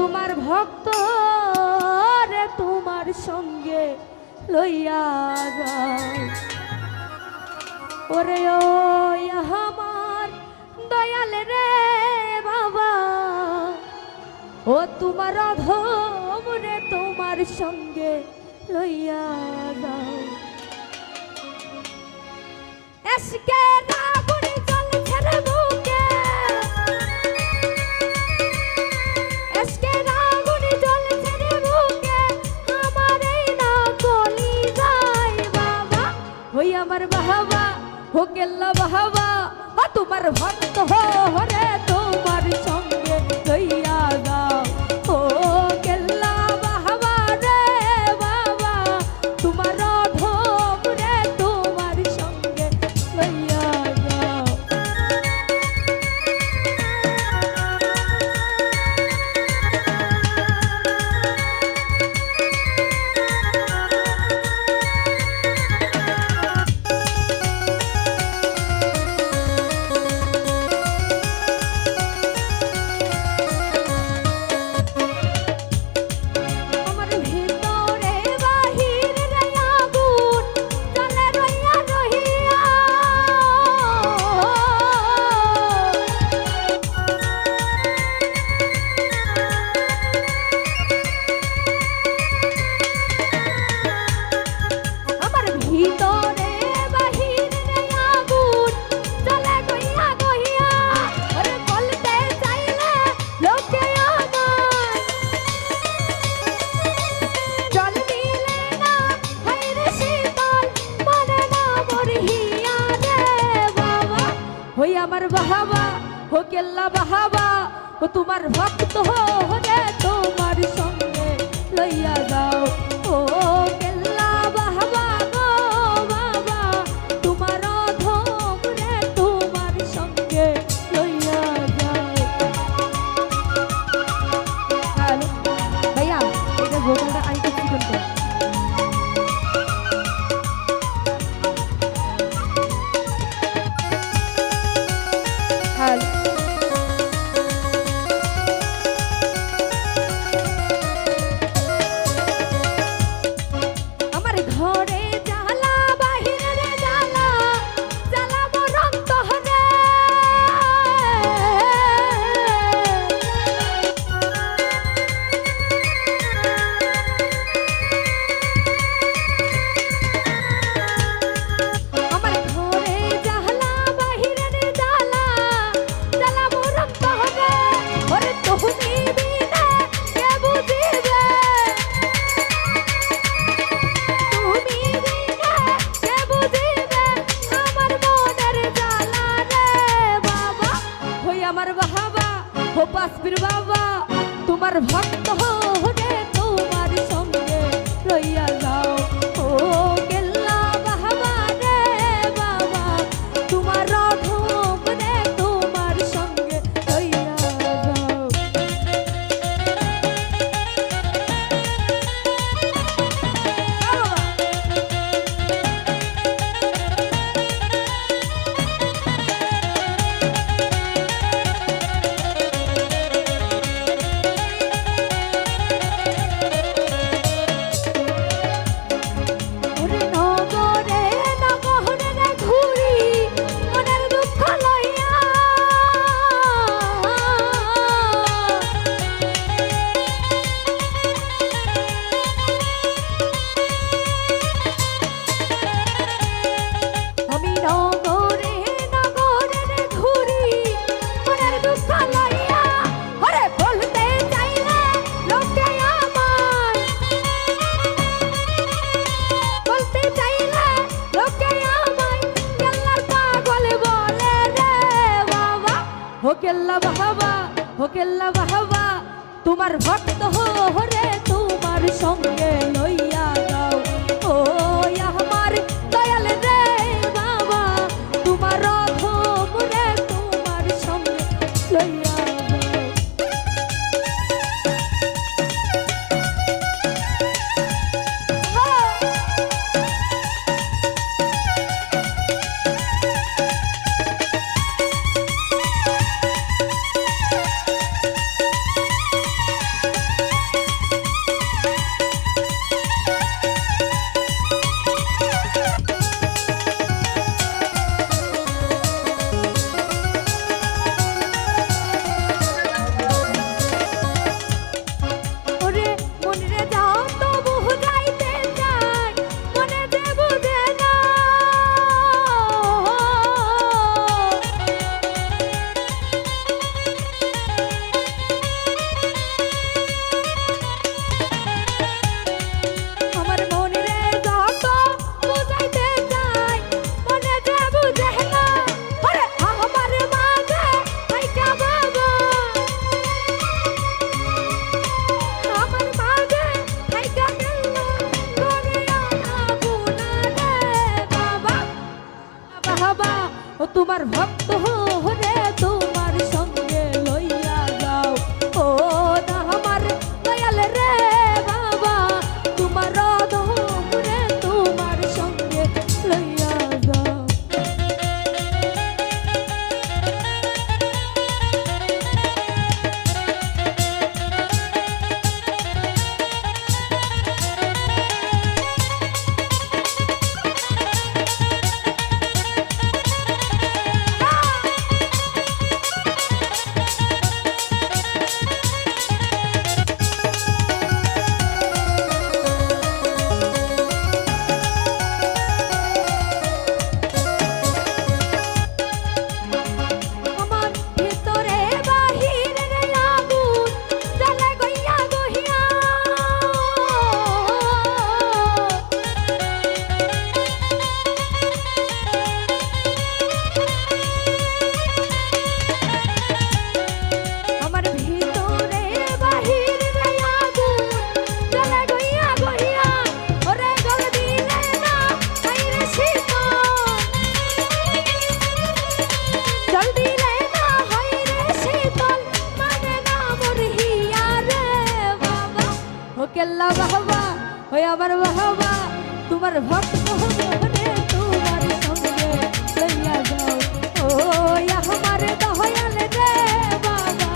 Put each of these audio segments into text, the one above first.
তোমার ভক্ত রে তোমার সঙ্গে লইয়া যাও ওরে ও আমার দয়াল রে বাবা ও তোমার অধম রে তোমার সঙ্গে লইয়া যাও এসকে রাগুনি চলছে রে বুকে এসকে রাগুনি চলছে রে বুকে আমার এই না কলি যায় বাবা ওই আমার বাবা हो केल्ला बहावा हो तुम्हार भक्त हो रे तुम्हार संगे लइया जाओ हो केल्ला बहावा रे बाबा तुम्हार धोम रे तुम्हार संगे लइया जाओ আমার বাহাবা हो केल्ला बहावा हो तुम्हार भक्त हो रे तुम्हार संगे लइया जाओ हो केल्ला बहावा गो बाबा तुम्हार धोम रे तुम्हार संगे लइया जाओ हेलो भैया এটা ভোকালটা আইতে কি করতে हेलो हो पासबीर बाबा तुम्हार भक्त हो रे तुम्हार संगे लइया जाओ हो केल्ला बहावा रे बाबा तुम्हार धोम रे तुम्हार संगे लइया जाओ हो केल्ला बहावा तुम्हार भक्त हो रे तुम्हार संगे लइया जाओ ओ আমার দয়াল রে বাবা তোমার ধোম রে তোমার সঙ্গে লইয়া বাহাবা ও তোমার ভক্ত হরে তোমার সঙ্গে লইয়া যাও ও আমার দয়াল রে বাবা তোমার অধম রে তোমার সঙ্গে লইয়া যাও। কেল্লা বাহবা ওই আমার বাহবা তোমার ভক্ত হরে তোমার সঙ্গে লইয়া যাও ও আমার দয়াল রে বাবা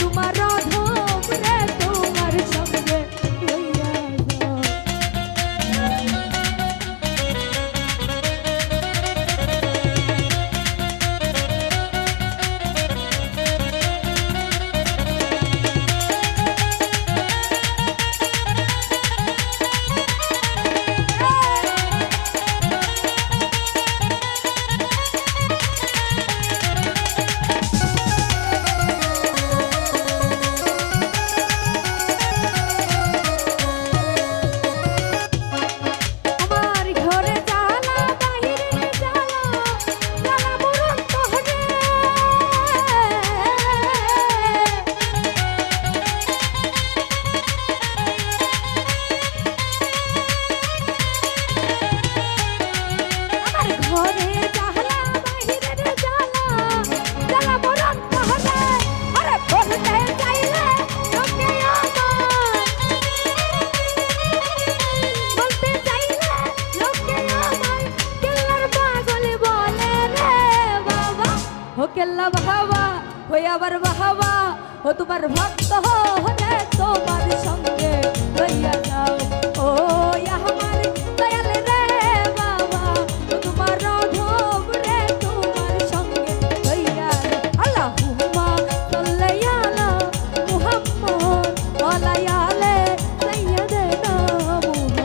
তোমার অধম রে তোমার সঙ্গে লইয়া যাও। কেল্লা বাহাবা ওই আবার বাহাবা ও তোমার ভক্ত হরে তোমার সঙ্গে লইয়া যাও ও আমার দয়াল রে বাবা তোমার অধম রে তোমার সঙ্গে লইয়া যাও। আল্লাহুম্মা সাল্লি আলা মুহাম্মদ ওয়া আলা আলি সাইয়্যিদিনা মুহাম্মদ।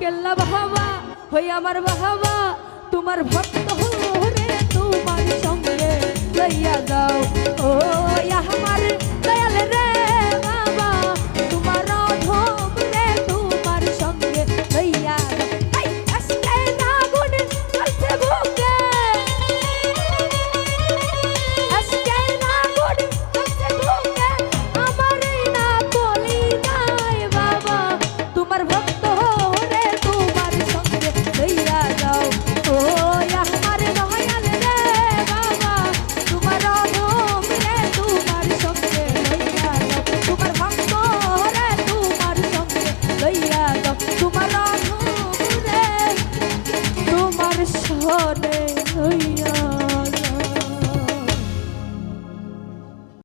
কেল্লা বাহাবা হই আমার বাহাবা তোমার ভক্ত হরে তোমার সঙ্গে লইয়া যাও ও আমার দয়াল রে বাবা তোমার অধম রে তোমার সঙ্গে লইয়া যাও। আজকে আগুন জ্বলছে বুকে আজকে আগুন জ্বলছে বুকে আমার না বলি নাই বাবা তোমার ভক্ত তোমার অধম রে তোমার সনে